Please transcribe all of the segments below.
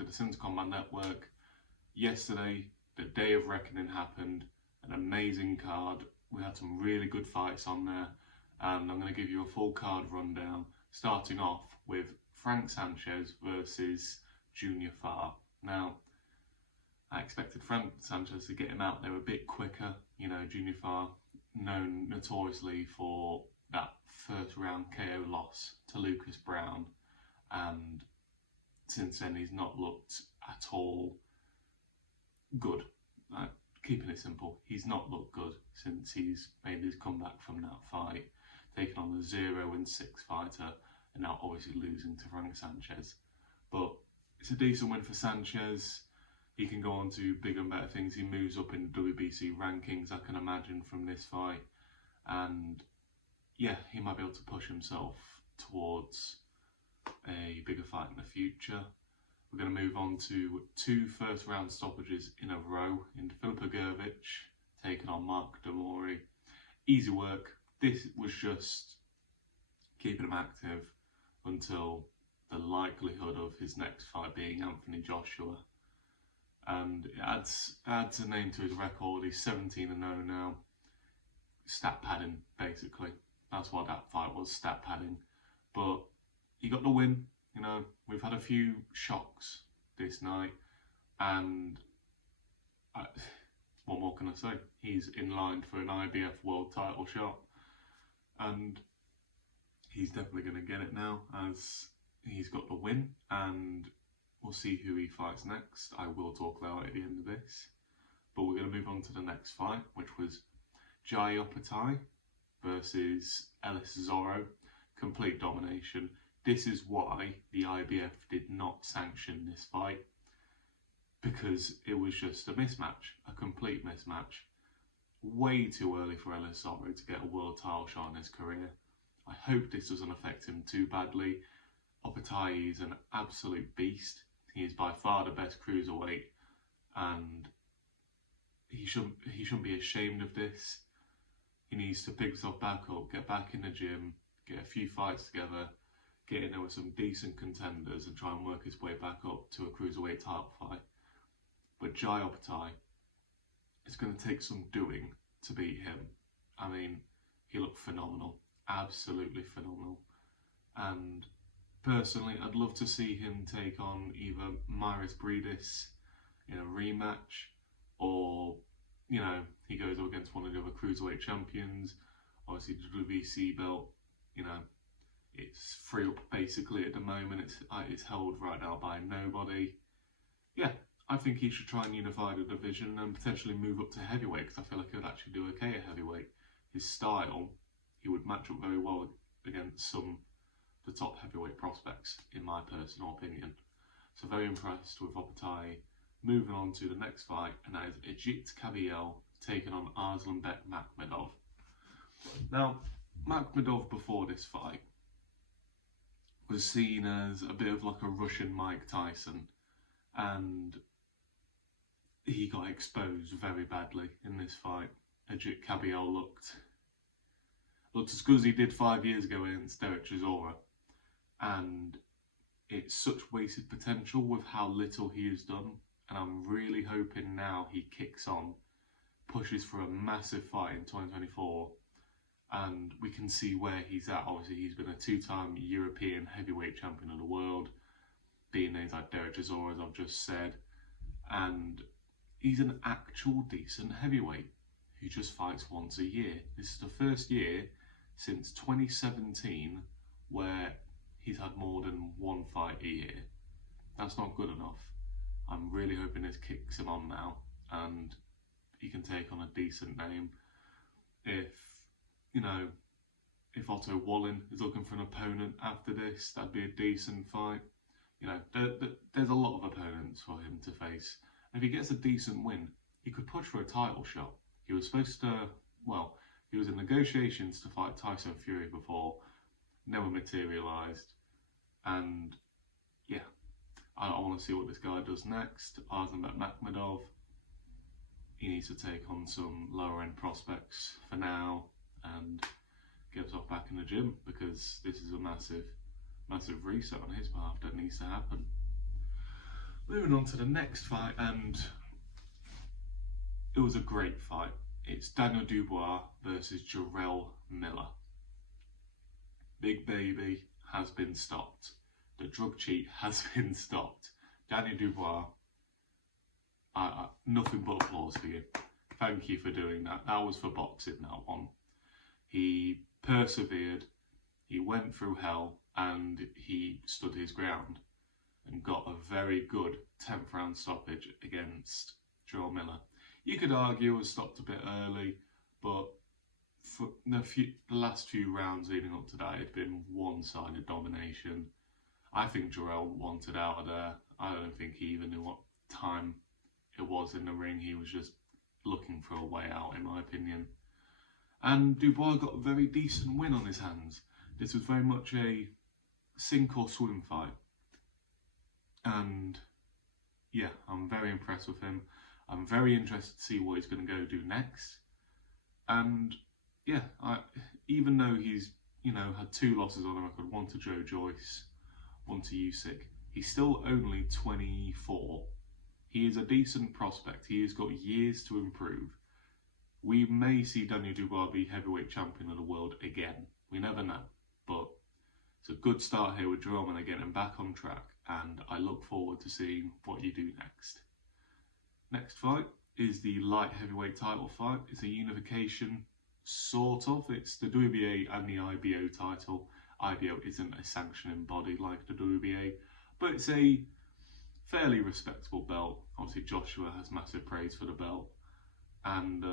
to the Sins Combat Network. Yesterday, the Day of Reckoning happened, an amazing card. We had some really good fights on there, and I'm going to give you a full card rundown, starting off with Frank Sanchez versus Junior Farr. Now, I expected Frank Sanchez to get him out there a bit quicker. You know, Junior Farr, known notoriously for that first round KO loss to Lucas Brown, and since then he's not looked at all good. Keeping it simple, he's not looked good since he's made his comeback from that fight, taking on the 0-6 fighter, and now obviously losing to Frank Sanchez. But it's a decent win for Sanchez. He can go on to bigger and better things. He moves up in the WBC rankings, I can imagine, from this fight. And yeah, he might be able to push himself towards a bigger fight in the future. We're going to move on to 2 first-round stoppages in a row in Filip Hrgovic taking on Mark Demori. Easy work. This was just keeping him active until the likelihood of his next fight being Anthony Joshua. And it adds a name to his record. He's 17-0 now. Stat padding, basically. That's what that fight was, stat padding. But he got the win. You know, we've had a few shocks this night, and what more can I say? He's in line for an IBF world title shot, and he's definitely going to get it now, as he's got the win, and we'll see who he fights next. I will talk about it at the end of this, but we're going to move on to the next fight, which was Jai Opetaia versus Ellis Zorro. Complete domination. This is why the IBF did not sanction this fight, because it was just a mismatch, a complete mismatch. Way too early for Ellis Zorro to get a world title shot in his career. I hope this doesn't affect him too badly. Opetaia is an absolute beast. He is by far the best cruiserweight, and he shouldn't be ashamed of this. He needs to pick himself back up, get back in the gym, get a few fights together, get in there with some decent contenders and try and work his way back up to a cruiserweight title fight. But Jai Opetaia, it's going to take some doing to beat him. I mean, he looked phenomenal, absolutely phenomenal. And personally, I'd love to see him take on either Myris Bridis in a rematch, or, you know, he goes up against one of the other cruiserweight champions. Obviously, the WBC belt, you know, it's free up basically at the moment. It's held right now by nobody. Yeah, I think he should try and unify the division and potentially move up to heavyweight, because I feel like he would actually do okay at heavyweight. His style, he would match up very well against some of the top heavyweight prospects, in my personal opinion. So very impressed with Opetaia. Moving on to the next fight, and that is Agit Kabayel taking on Arslanbek Makhmedov. Now, Makhmedov before this fight was seen as a bit of like a Russian Mike Tyson, and he got exposed very badly in this fight. Agit Kabayel looked as good as he did 5 years ago against Derek Chisora, and it's such wasted potential with how little he has done, and I'm really hoping now he kicks on, pushes for a massive fight in 2024, and we can see where he's at. Obviously, he's been a 2-time European heavyweight champion of the world, beating names like Derek Chisora, as I've just said, and he's an actual decent heavyweight who just fights once a year. This is the first year since 2017 where he's had more than one fight a year. That's not good enough. I'm really hoping this kicks him on now, and he can take on a decent name. If Otto Wallin is looking for an opponent after this, that'd be a decent fight. You know, there's a lot of opponents for him to face. And if he gets a decent win, he could push for a title shot. He was supposed to, well, he was in negotiations to fight Tyson Fury before, never materialised. And yeah, I want to see what this guy does next. Arslanbek Makhmedov, he needs to take on some lower end prospects for now and get himself back in the gym, because this is a massive reset on his behalf that needs to happen. Moving on to the next fight, and it was a great fight. It's Daniel Dubois versus Jarrell Miller. Big Baby has been stopped. The drug cheat has been stopped. Daniel Dubois, nothing but applause for you. Thank you for doing that. That was for boxing, that one. He persevered, he went through hell, and he stood his ground and got a very good 10th round stoppage against Jarrell Miller. You could argue it was stopped a bit early, but for the last few rounds leading up to that, it had been one-sided domination. I think Jarrell wanted out of there. I don't think he even knew what time it was in the ring. He was just looking for a way out, in my opinion. And Dubois got a very decent win on his hands. This was very much a sink or swim fight. And yeah, I'm very impressed with him. I'm very interested to see what he's going to go do next. And yeah, even though he's, had 2 losses on the record, one to Joe Joyce, one to Usyk, he's still only 24. He is a decent prospect. He has got years to improve. We may see Daniel Dubois be heavyweight champion of the world again. We never know. But it's a good start here with Jarrell Miller getting back on track, and I look forward to seeing what you do next. Next fight is the light heavyweight title fight. It's a unification, sort of. It's the WBA and the IBO title. IBO isn't a sanctioning body like the WBA, but it's a fairly respectable belt. Obviously, Joshua has massive praise for the belt. And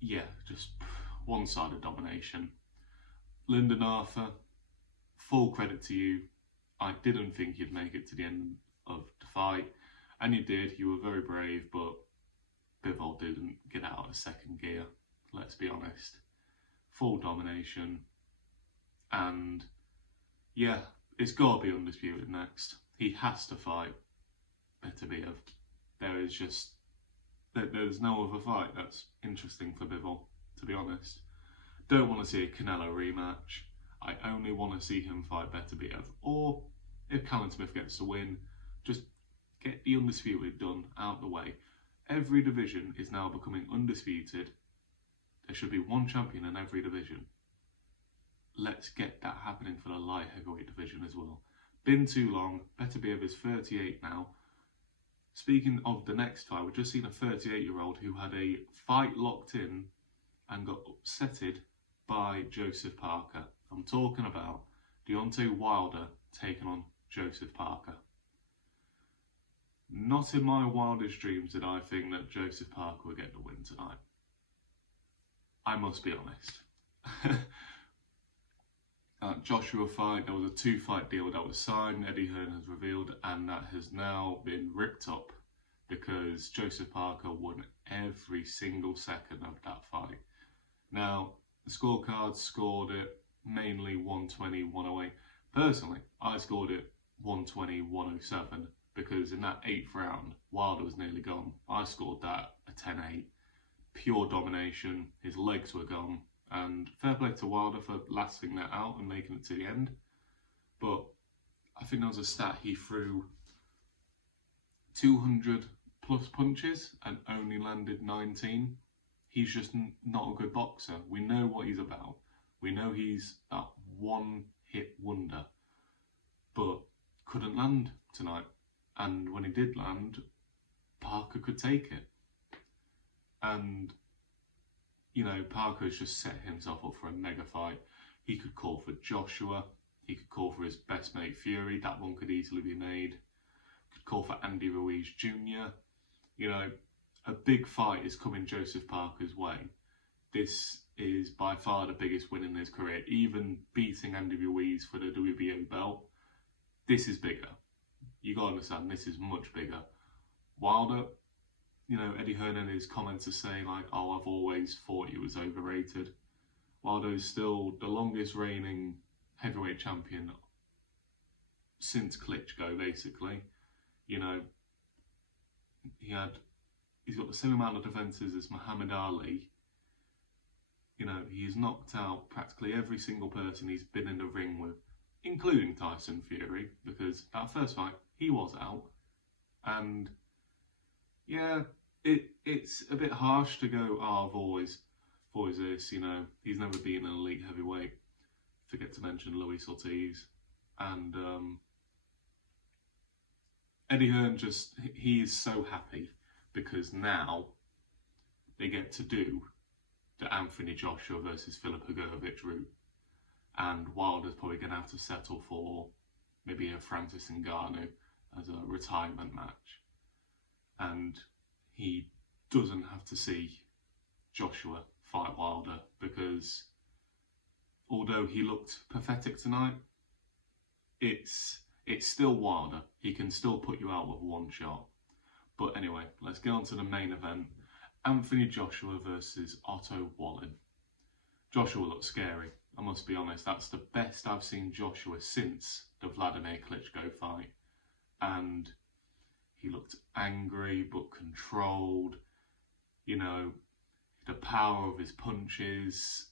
yeah, just one-sided domination. Lyndon Arthur, full credit to you. I didn't think you'd make it to the end of the fight, and you did. You were very brave, but Bivol didn't get out of second gear, let's be honest. Full domination, and yeah, it's got to be undisputed next. He has to fight Beterbiev. There's no other fight that's interesting for Bivol, to be honest. Don't want to see a Canelo rematch. I only want to see him fight Beterbiev. Or, if Callum Smith gets the win, just get the undisputed done out of the way. Every division is now becoming undisputed. There should be one champion in every division. Let's get that happening for the light heavyweight division as well. Been too long. Beterbiev is 38 now. Speaking of the next fight, we've just seen a 38-year-old who had a fight locked in and got upsetted by Joseph Parker. I'm talking about Deontay Wilder taking on Joseph Parker. Not in my wildest dreams did I think that Joseph Parker would get the win tonight. I must be honest. Joshua fight, there was a 2-fight deal that was signed, Eddie Hearn has revealed, and that has now been ripped up because Joseph Parker won every single second of that fight. Now, the scorecards scored it mainly 120-108. Personally, I scored it 120-107 because in that 8th round, Wilder was nearly gone. I scored that a 10-8. Pure domination, his legs were gone. And fair play to Wilder for lasting that out and making it to the end. But I think there was a stat, he threw 200 plus punches and only landed 19. He's just not a good boxer. We know what he's about. We know he's that one-hit wonder. But couldn't land tonight. And when he did land, Parker could take it. And Parker's just set himself up for a mega fight. He could call for Joshua. He could call for his best mate Fury. That one could easily be made. Could call for Andy Ruiz Jr. A big fight is coming Joseph Parker's way. This is by far the biggest win in his career. Even beating Andy Ruiz for the WBO belt, this is bigger. You gotta understand, this is much bigger. Wilder, Eddie Hearn in his comments are saying like, oh, I've always thought he was overrated. Wilder's still the longest reigning heavyweight champion since Klitschko, basically. He's got the same amount of defences as Muhammad Ali. He's knocked out practically every single person he's been in the ring with, including Tyson Fury, because that first fight, he was out. And yeah, it's a bit harsh to go, oh, I've always this, you know, he's never been an elite heavyweight. Forget to mention Luis Ortiz. And Eddie Hearn he is so happy because now they get to do the Anthony Joshua versus Filip Hrgovic route. And Wilder's probably going to have to settle for maybe a Francis Ngannou as a retirement match. And he doesn't have to see Joshua fight Wilder, because although he looked pathetic tonight, it's still Wilder. He can still put you out with one shot. But anyway, let's get on to the main event. Anthony Joshua versus Otto Wallin. Joshua looked scary, I must be honest. That's the best I've seen Joshua since the Vladimir Klitschko fight. And he looked angry but controlled. You know, the power of his punches,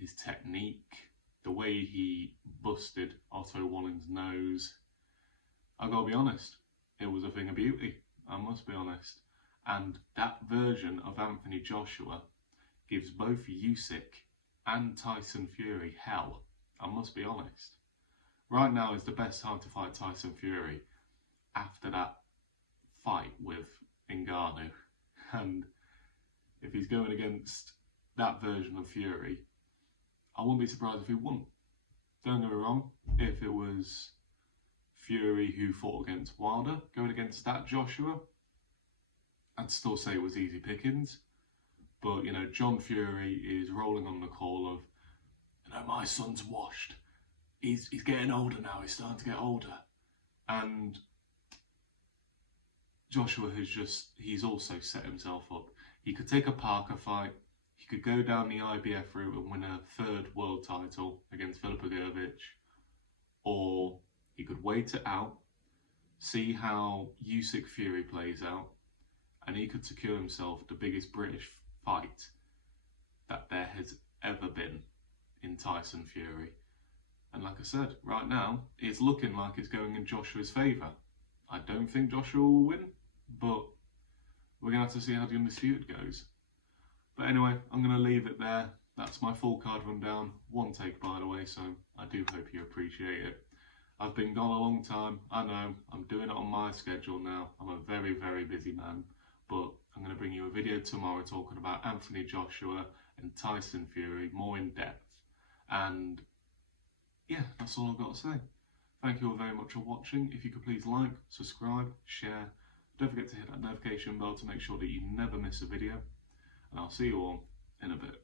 his technique, the way he busted Otto Wallin's nose. I gotta be honest, it was a thing of beauty, I must be honest. And that version of Anthony Joshua gives both Usyk and Tyson Fury hell, I must be honest. Right now is the best time to fight Tyson Fury after that fight with Ngannou. And if he's going against that version of Fury, I wouldn't be surprised if he won. Don't get me wrong, if it was Fury who fought against Wilder going against that Joshua, I'd still say it was easy pickings. But, you know, John Fury is rolling on the call of, you know, my son's washed. He's getting older now, he's starting to get older. And Joshua he's also set himself up. He could take a Parker fight, he could go down the IBF route and win a third world title against Filip Hrgovic, or he could wait it out, see how Usyk Fury plays out, and he could secure himself the biggest British fight that there has ever been in Tyson Fury. And like I said, right now, it's looking like it's going in Joshua's favour. I don't think Joshua will win, but we're going to have to see how the Undisputed goes. But anyway, I'm going to leave it there. That's my full card rundown. One take, by the way, so I do hope you appreciate it. I've been gone a long time, I know. I'm doing it on my schedule now. I'm a very, very busy man. But I'm going to bring you a video tomorrow talking about Anthony Joshua and Tyson Fury more in depth. And yeah, that's all I've got to say. Thank you all very much for watching. If you could please like, subscribe, share. Don't forget to hit that notification bell to make sure that you never miss a video. And I'll see you all in a bit.